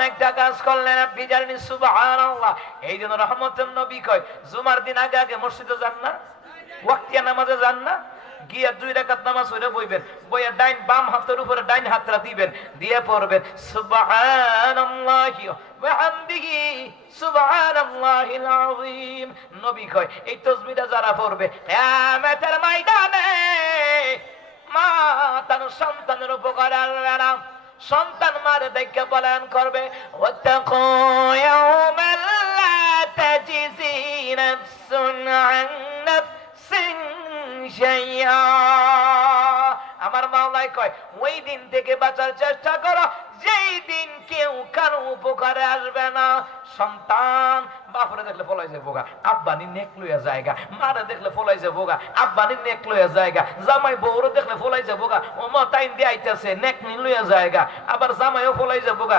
মহান একটা কাজ করলেন আপনি জানেন, সুবহানাল্লাহ। এই জন্য রহমতের নবী কয়, জুমার দিন আগে আগে মসজিদে যান না? ওয়াক্তিয়া নামাজে যান না? গিয়া দুই রাকাত নামাজ হইলে বইবেন ডাইন বাম হাতের উপরে ডাইন দিবেন, দিয়ে পড়বেন নবী কয়, এই যারা পড়বে ময়দানে মা তার সন্তানের উপকার না সন্তান মার দেখে বলেন করবে। আমার মাওলায় কয় ওই দিন থেকে বাঁচার চেষ্টা করো। যেই দিন কেউ কারও উপকারে আসবে না। সন্তান, বাপরে দেখলে ফলাই যায় বোগা আব্বানি নেক লইয়া জায়গা মারে দেখলে ফলাই যায় বোগা আব্বানি নেক লইয়া জায়গা জামাই বউরে দেখলে ফলাই যায় বোগা মা তাই দিয়ে আইতেছে, নেক নি লইয়া জায়গা আবার জামাইও ফলাই যায় বোগা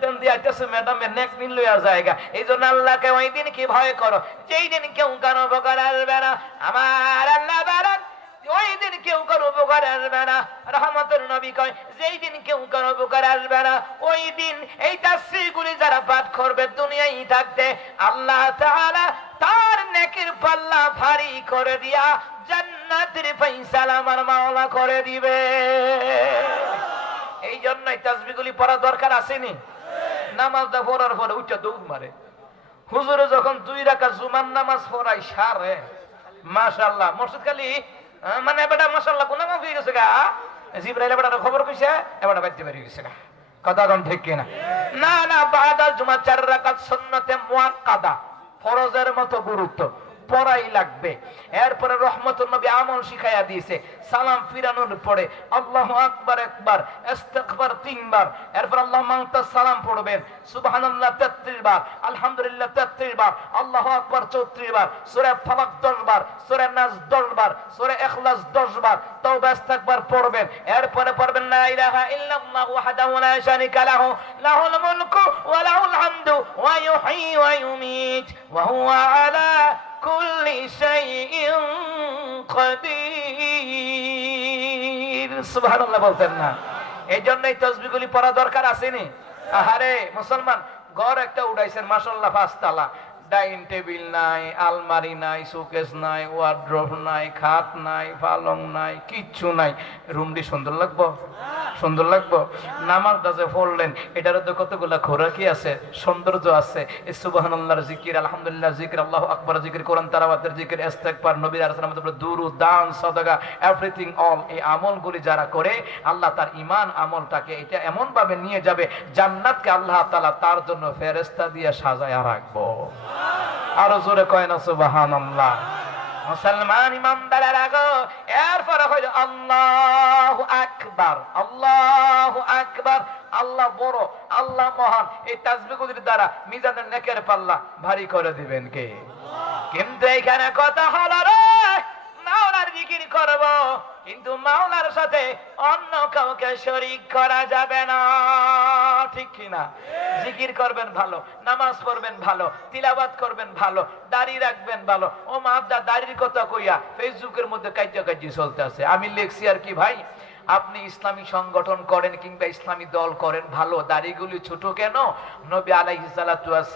তেন দিয়ে আইতেছে, ম্যাডামে নেক নি লইয়া জায়গা এই জন্য আল্লাহকে ওই দিন কি ভয় করো? যেই দিন কেউ কারও উপকারে আসবে না, আমার আল্লাহ বারান দিন কেউ কারও উপকার আসবে না, রহমতের নবী কয় যেই দিন কেউ কারও উপকার আসবে না ওই দিন এই তাসবিহগুলি যারা পাঠ করবে দুনিয়ায় থাকতে, আল্লাহ তাআলা তার নেকির পাল্লা ভারী করে দিয়া জান্নাতের ফয়সালা আমার মাওলা করে দিবে। এই জন্যই তাসবিহগুলি পড়া দরকার আসেনি। নামাজটা পড়ার পরে উঠে দৌড় মারে। হুজুরে যখন দুই রাখা জুমার নামাজ পড়াই সারে মাশাল্লাহ মসজিদ খালি মানে বেটা মশাল কোন হয়ে গেছে গা। জিব্রাইল বেটা খবর কইছে, এবারে বাইতে বেরিয়ে গেছে গা। কথা কম ঠিক কিনা? না না বাদাল জুমা চার রাকাত সুন্নতে মুআক্কাদা, ফরজের মতো গুরুত্ব। পড়াই লাগবে। এরপরে রহমতুল নবী আমল শিখাইয়া দিয়েছে, সালাম ফিরানোর পরে আল্লাহ আকবার একবার, ইস্তিগফার তিনবার, এরপর আল্লাহ মাংতা সালাম পড়বেন, সুবহানাল্লাহ 33 বার, আলহামদুলিল্লাহ 33 বার, আল্লাহু আকবার 34 বার, সূরা ফালাক 10 বার, সূরা নাস 10 বার, সূরা ইখলাস 10 বার, তাওবা ইস্তিগফার পড়বেন, এরপরে পড়বেন, লা ইলাহা ইল্লাল্লাহ ওয়াহদাহু লা শারীকা লাহু, লাহুল মুলকু ওয়া লাহুল হামদু, ওয়া ইউহয়ী ওয়া ইউমীত, ওয়া হুয়া আলা কুল্লি শাইইন কাদির সুবহানাল্লাহ বলতেন না। এই জন্যই তসবিগুলি পড়া দরকার আসেনি। আহারে, মুসলমান, ঘর একটা উড়াইছেন মাসাল্লাহ পাঁচতলা। ডাইনিং টেবিল নাই, আলমারি নাই শোকেস নাই, ওয়ার্ড্রোব নাই, খাট নাই, পালং নাই, কিচ্ছু নাই। রুমটি সুন্দর লাগবো? সুন্দর লাগবো? নামাজটা যে পড়লেন, এটার তো কতগুলা খোরাকি আছে? সৌন্দর্য আছে। এই সুবহানাল্লাহর জিকির, আলহামদুলিল্লাহ জিকির, আল্লাহ আকবার জিকির, কোরআন তালাওয়াতের জিকির, ইস্তেগফার, নবীর আলাইহিস সালাম দুরু, দান, সাদাকা এভরিথিং অল এই আমলগুলি যারা করে, আল্লাহ তার ইমান আমলটাকে এটা এমন ভাবে নিয়ে যাবে, জান্নাতকে আল্লাহ তাআলা তার জন্য ফেরেশতা দিয়ে সাজায়া রাখব। আরও জোরে কয় না সুবহানাল্লাহ? মুসলমান ইমানদারের আগো, এরপরে হইল আল্লাহ আকবার আল্লাহ আকবার। আল্লাহ বড়, আল্লাহ মহান, এই তাজবিগুলির দ্বারা মিজানের নেকের পাল্লা ভারী করে দিবেন কে? কিন্তু এইখানে কথা হল রে না ওনার জিকির করব। কিন্তু মাওলার সাথে অন্য কাউকে শরিক করা যাবে না। ঠিক কিনা? জিকির করবেন ভালো, নামাজ পড়বেন ভালো তিলাবাত করবেন ভালো, দাড়ি রাখবেন ভালো। ও মাদা দাড়ির কথা কইয়া ফেসবুকের মধ্যে কার্যকার্য চলতে আছে। আমি লিখছি আর কি, ভাই আপনি ইসলামী সংগঠন করেন কিংবা ইসলামী দল করেন, ভালো। দাড়িগুলি ছোট কেন? নবী আলাইহি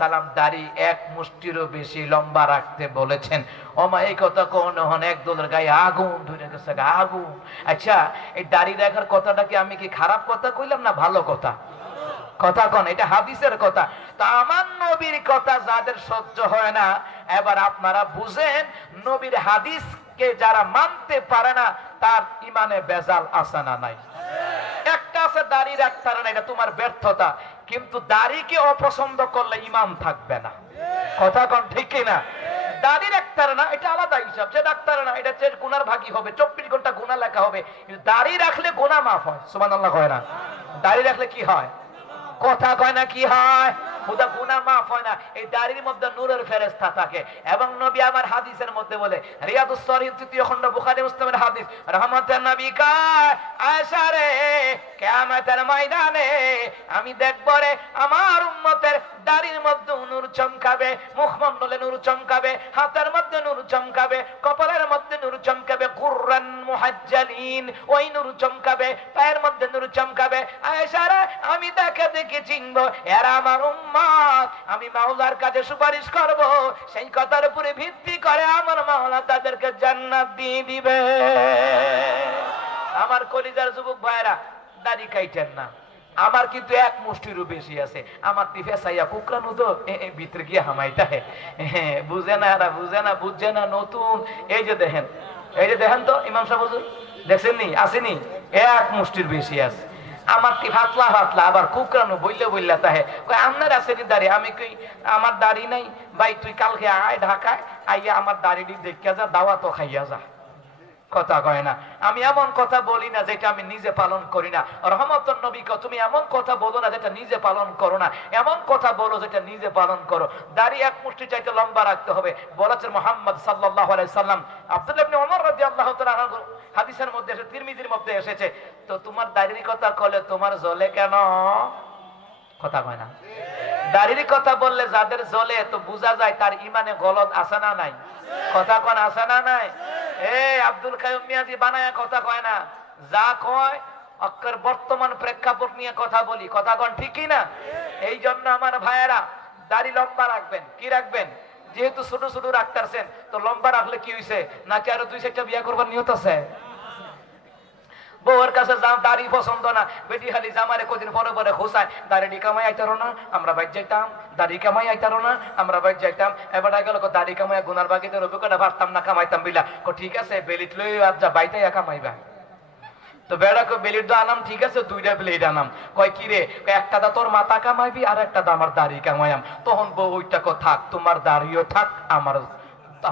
সালাম দাড়ি এক মুষ্টিরও বেশি লম্বা রাখতে বলেছেন। ওমা, এই কথা কোন হন, এক দলের গায়ে আগুন ধরে গেছে, আগুন। আচ্ছা এই দাড়ি রাখার কথাটা কি আমি কি খারাপ কথা কইলাম না ভালো কথা? কথা কন, এটা হাদিসের কথা। তা আমার নবীর কথা যাদের সহ্য হয় না, এবার আপনারা বুঝেন, নবীর হাদিসকে যারা মানতে পারে না তার ইমানে বেজাল আসে না নাই? একটা আছে দাড়ি রাখতে না এটা তোমার ব্যর্থতা, কিন্তু দাড়িকে অপছন্দ করলে ইমাম থাকবে না। কথা কন ঠিক না? দাড়ি ডাক্তার না এটা আলাদা হিসাব, যে ডাক্তার না, এটা হচ্ছে গুনার ভাগী হবে, চব্বিশ ঘণ্টা গুণা লেখা হবে দাড়ি রাখলে গোনা মাফ হয় সুমান আল্লাহ কয় না? দাড়ি রাখলে কি হয়? কথা কয় না কি হয়? হুদা গুনা মাফ হয় না। এই দাড়ির মধ্যে নূরের ফেরেস্তা থাকে। এবং নবী আমার হাদিসের মধ্যে বলে, রিয়াদুস সরিহ, তৃতীয় খণ্ড বুখারী মুসলিমের হাদিস, রহমতের নবী কয় কেমতের ময়দানে আমি দেখব রে, আমার মধ্যে নূর চমকাবে, মুখমণ্ডলে নূর চমকাবে, হাতের মধ্যে নূর চমকাবে, কপালের মধ্যে নূর চমকাবে, কুররান মুহাজ্জালিন, ওই নূর চমকাবে, পায়ের মধ্যে নূর চমকাবে। আয়েশারা আমি দেখে দেখে চিনব, এরা আমার উম্মত আমি মাওলার কাছে সুপারিশ করব, সেই কথার উপরে ভিত্তি করে আমার মাওলা তাদেরকে জান্নাত দিয়ে দিবে। আমার কলিজার যুবক ভাইরা দাড়ি কাইটেন না। আমার কিন্তু এক মুষ্টিরও বেশি আছে। আমার টিফে সাইয়া কুকরানো তো ভিতরে গিয়ে হামাইটা হে বুঝে না এরা, বুঝে না বুঝছে না, নতুন। এই যে দেখেন, এই যে দেখেন তো, ইমাম সাহেব দেখছেন নি? আসেনি এক মুষ্টির বেশি আছে। আমার টি ফাতলা ফাতলা আবার কুকরানো বললে বললে তাহে। কই আপনার আসেনি দাড়ি? আমি কই, আমার দাড়ি নাই। ভাই, তুই কালকে আয় ঢাকায়, আইয়া আমার দাড়িটি দেখিয়া যা দাওয়া তো খাইয়া যা। কথা কয় না। আমি এমন কথা বলি না যেটা আমি নিজে পালন করি না। রহমত নবীকে তুমি এমন কথা বলো না যেটা নিজে পালন করো না। এমন কথা বলো যেটা নিজে পালন করো। দাড়ি এক মুষ্টি চাইতে লম্বা রাখতে হবে। বলেছেন মোহাম্মদ সাল্লাহ সাল্লাম। আব্দুল ইবনে ওমর রাদিয়াল্লাহু তাআলা হাদিসের মধ্যে এসে তিরমিজির মধ্যে এসেছে। তো তোমার দাড়ির কথা কলে তোমার জ্বলে কেন? কথা কয় না। দাড়ির কথা বললে যাদের জলে তো বোঝা যায় তার ইমানে গলত আছে না নাই? কথা কন, আছে না নাই? আব্দুল মিয়াজি বানায় কথা কয় না। যা কয় অক্ষর বর্তমান প্রেক্ষাপট নিয়ে কথা বলি। কথা কন ঠিকই না? এই জন্য আমার ভাইয়েরা, দাড়ি লম্বা রাখবেন। কি রাখবেন? যেহেতু ছোট ছোট রাখতেছেন তো লম্বা রাখলে কি হয়েছে নাকি আরও দুই চারটা বিয়া করবার নিয়ত আছে? বউয়ের কাছে দাড়ি পছন্দ না। বেটি খালি জামারে কদিন পরে পরে খোসায় দাড়ি কামাই আইতারো না, আমরা বাইর যাইতাম। দাড়ি কামাই আইতারো না, আমরা বাইর যাইতাম। এবার গেল দাড়ি কামাই গুনার বাকিতে রবি কটা পারতাম না, কামাইতাম বিলা। কো, ঠিক আছে, বেলিট লই আর যা বাইতে কামাইবা। তো বেড়া কই বেলির তো আনাম, ঠিক আছে, দুইটা ব্লেড আনাম। কয়, কি রে? একটা দা তোর মাথা কামাইবি, আর একটা দা আমার দাড়ি কামাইয়াম। তখন বউ ওইটা কো থাক, তোমার দাড়িও থাক আমার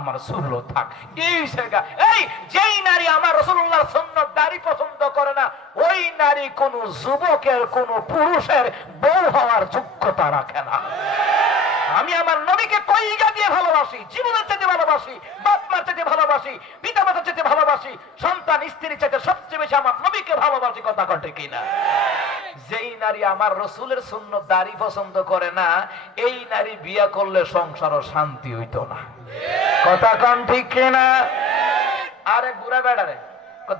আমার সুরলো থাক। এই জায়গা এই যেই নারী আমার রসুল্লাহর সুন্নত দাড়ি পছন্দ করে না, ওই নারী কোন যুবকের, কোন পুরুষের বউ হওয়ার যোগ্যতা রাখে না। আমি আমার নবীকে কইগা দিয়ে ভালোবাসি, জীবনের চাইতে ভালোবাসি বাপ মার চাইতে ভালোবাসি পিতা মাতার চাইতে ভালোবাসি, সন্তান স্ত্রী চাইতে সবচেয়ে বেশি আমার নবীকে ভালোবাসি, কথা কটে কিনা? যেই নারী আমার রসুলের শূন্য দাড়ি পছন্দ করে না, এই নারী বিয়ে করলে সংসারও শান্তি হইতো না। কথা কন ঠিক কিনা? আরে বুড়া বেড়ারে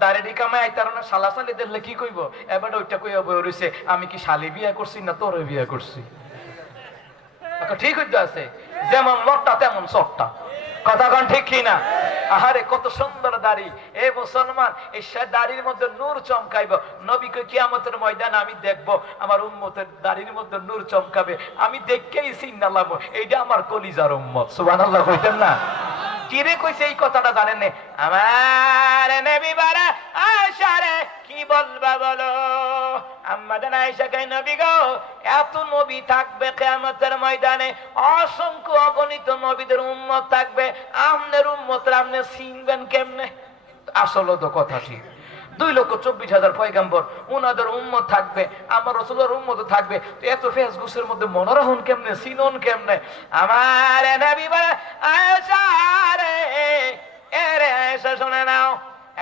দাঁড়িয়ে কামাই আইতার না, শালা শালি দেখলে কি কইব? এবার ওইটা কইয়া বই রইছে, আমি কি শালি বিয়া করছি না তোরে বিয়া করছি? ঠিক হইতে আছে, যেমন লটটা তেমন চটটা। কথা কন ঠিক কি না? আহারে, কত সুন্দর দাড়ি। এ মুসলমান এই সে দাড়ির মধ্যে নূর চমকাইব। নবীকে কিয়ামতের ময়দান আমি দেখব, আমার উম্মতের দাড়ির মধ্যে নূর চমকাবে। আমি দেখকেই লাগবো এইটা আমার কলিজার উম্মত। সুবহানাল্লাহ, কইতেন না? কিরে কইছে এই কথাটা জানেন নে আমার নবী বারা আশারে, কি বলবা বলো? আমাদের আয়েশা কই নবী গো, এত নবী থাকবে কিয়ামতের ময়দানে, অসংখ্য অগণিত নবীদের উম্মত থাকবে। আমনের উম্মতরা আপনি চিনবেন কেমনে? আসলে তো কথা ঠিক। দুই লক্ষ চব্বিশ হাজার পয়গাম্বর, উনাদের উম্মত থাকবে, আমার রসুলের উম্মত থাকবে। তো এত ফেসবুকের মধ্যে মনোরহন কেমনে, সিনন কেমনে? আমার শুনে নাও।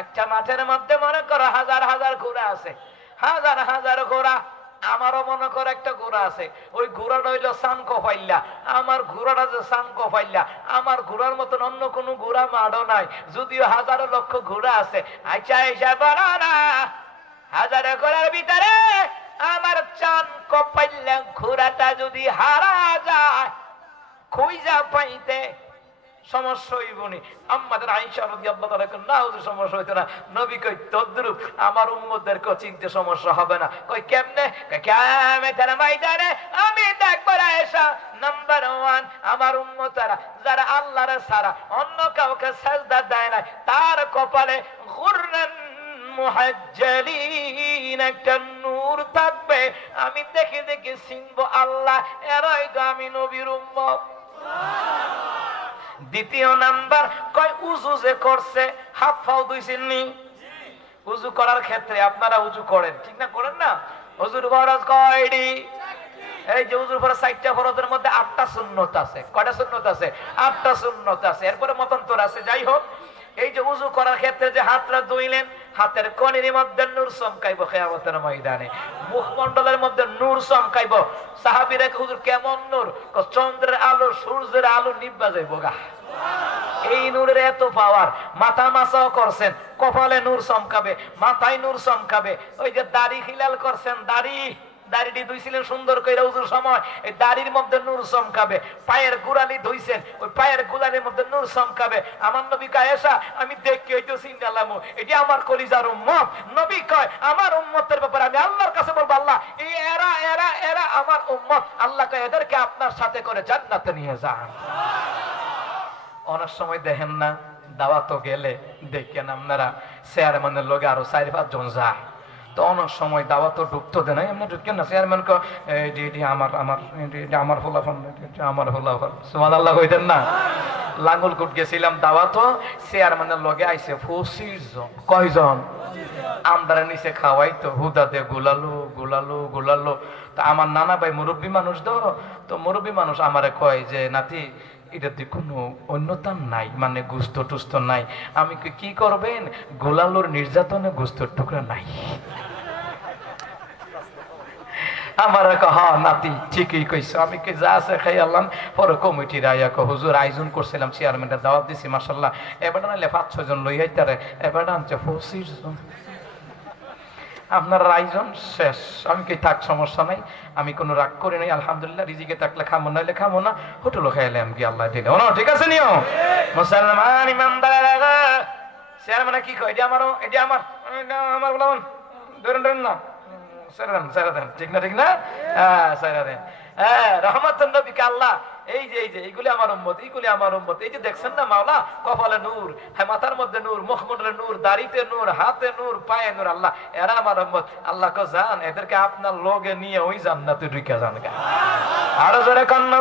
একটা মাঠের মধ্যে মনে করো হাজার হাজার ঘোড়া আছে। হাজার হাজার ঘোড়া, আমারও মনে করো একটা ঘোড়া আছে, ওই ঘোড়াটা হইল সানকো ফাইল্লা। আমার ঘোড়াটা যে সানকো ফাইল্লা, আমার ঘোড়ার মতন অন্য কোনো ঘোড়া মাড়ো নাই, যদিও হাজারো লক্ষ ঘোড়া আছে। আচ্ছা এসা বলো না। হাজারো ঘোড়ার ভিতরে আমার চান কপাইল্লা ঘোড়াটা যদি হারা যায়, খুঁজা পাইতে সমস্যা সমস্যা হবে না। আমি নাম্বার ওয়ান আমার যারা আল্লাহর ছাড়া অন্য কাউকে সাজদা দেয় না তার কপালে একটা নূর থাকবে। আমি দেখে দেখে চিনবো, আল্লাহ, এরাই তো আমি নবীর উম্মত। দ্বিতীয় নাম্বার, কয় উজু যে করছে, হাত ফাও দুইছেননি উজু করার ক্ষেত্রে আপনারা উজু করেন, ঠিক না করেন না? হুজুর ফরজ কয়ডি এই যে উজুর ফরজ চারটা ফরজের মধ্যে আটটা সুন্নত আছে। কয়টা সুন্নত আছে? আটটা সুন্নত আছে। এরপরে মতন্তর আছে। যাই হোক, এই যে উজু করার ক্ষেত্রে যে হাতটা ধুইলেন হাতের কনের মধ্যে নূর চমকাইব খেয়ামতের ময়দানে। মুখমন্ডলের মধ্যে নূর চমকাইব। সাহাবিরা হুজুর, কেমন নূর? চন্দ্রের আলো, সূর্যের আলো নিব্বা যাইব গা। এই নূরের এত পাওয়ার মাথা মাসাও করছেন, কপালে নূর চমকাবে, মাথায় নূর চমকাবে। ওই যে দাড়ি খিলাল করছেন, দাড়ি। দাড়িটি ধুইছিলেন সুন্দর করে উজুর সময়, এই দাড়ির মধ্যে নূর চমকাবে পায়ের গুড়ালি ধুইছেন, ওই পায়ের গুড়ালির মধ্যে নূর চমকাবে আমার নবী কায়েসা আমি দেখি ওই তো সিন্ডালামু এটি আমার কলিজার উম্মত। নবী কয়, আমার উম্মতের ব্যাপারে আমি আল্লাহর কাছে বলব, আল্লাহ, এই এরা এরা এরা আমার উম্মত। আল্লাহ কয়, এদেরকে আপনার সাথে করে জান্নাতে নিয়ে যান। অনেক সময় দেখেন না, দাওয়াতো গেলে দেখেন আপনারা, চেয়ারম্যানের লগে আরও চার পাঁচ জন যায়। তো অনেক সময় দাওয়াতো ঢুকতো দেয় না এমনি ঢুকেন না। চেয়ারম্যান এটি আমার আমার আমার ফলাফল আমার ফলাফল সুমান আল্লাহ কইতেন না। লাঙ্গল কুট গেছিলাম দাওয়াতো চেয়ারম্যানের লগে আইছে পঁচিশ জন। কয়জন? আমদারে নিচে খাওয়াই তো হুদা দিয়ে গুলালো গুলালো গুলালো। তো আমার নানা ভাই মুরব্বী মানুষ তো তো মুরব্বী মানুষ আমারে কয় যে, নাতি এটাতে কোনো অন্যতা নাই মানে গুস্ত টুস্ত নাই। আমি কি করবেন? গোলালোর নির্যাতনে গুস্তর টুকরা নাই। আমার হ নাতি, ঠিকই কইছো। আমি কি যা আছে খাই আল্লাম পরে কমিটির আইয়া কো হুজুর, আয়োজন করছিলাম চেয়ারম্যানের দাওয়াত দিছি মাসাল্লাহ এবার নাহলে পাঁচ ছয় জন লই আইতারে। এবার আনছে পঁচিশ জন। আপনার আয়োজন শেষ। আমি কি থাক, সমস্যা নাই। আমি কোনো রাগ করি নাই, আলহামদুলিল্লাহ, রিজিকে থাকলে খামো, নাইলে খামো না। হোটেলও খাইলে আমি কি আল্লাহ দিলে। না ঠিক আছে নিও মুসলমান ইমানদার মানে কি কয়? এটা আমারও, এটা আমার। আমার বললাম ধরেন ধরেন না। ছেড়ে দেন ছেড়ে দেন। ঠিক না ঠিক না? হ্যাঁ ছেড়ে দেন। হ্যাঁ রহমত নবীকে আল্লাহ এই যে এই যে, এইগুলি আমার উম্মত, এইগুলি আমার উম্মত। এই যে দেখছেন না মাওলা? কপালে নূর হ্যাঁ মাথার মধ্যে নূর মুখমন্ডলে নূর, দাড়িতে নূর, হাতে নূর, পায়ে নূর। আল্লাহ, এরা আমার উম্মত। আল্লাহ কো জান, এদেরকে আপনার লোকে নিয়ে ওই জান্নাতে ঢুকে যান। আরও জোরে কন্যা